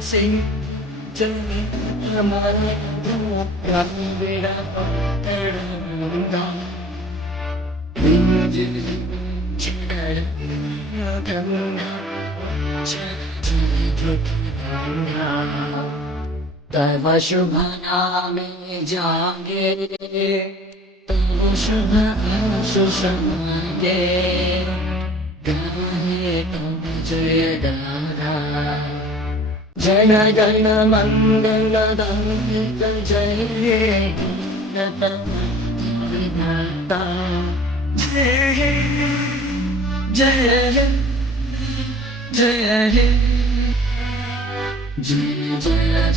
Sinh chân mà gặp về đã đau mình chỉ để thân chỉ được tại và subhana mình जागे तो subhana सुसंगे गाहे जय दादा जय जय मंगल जय माता जय जय जय जय जय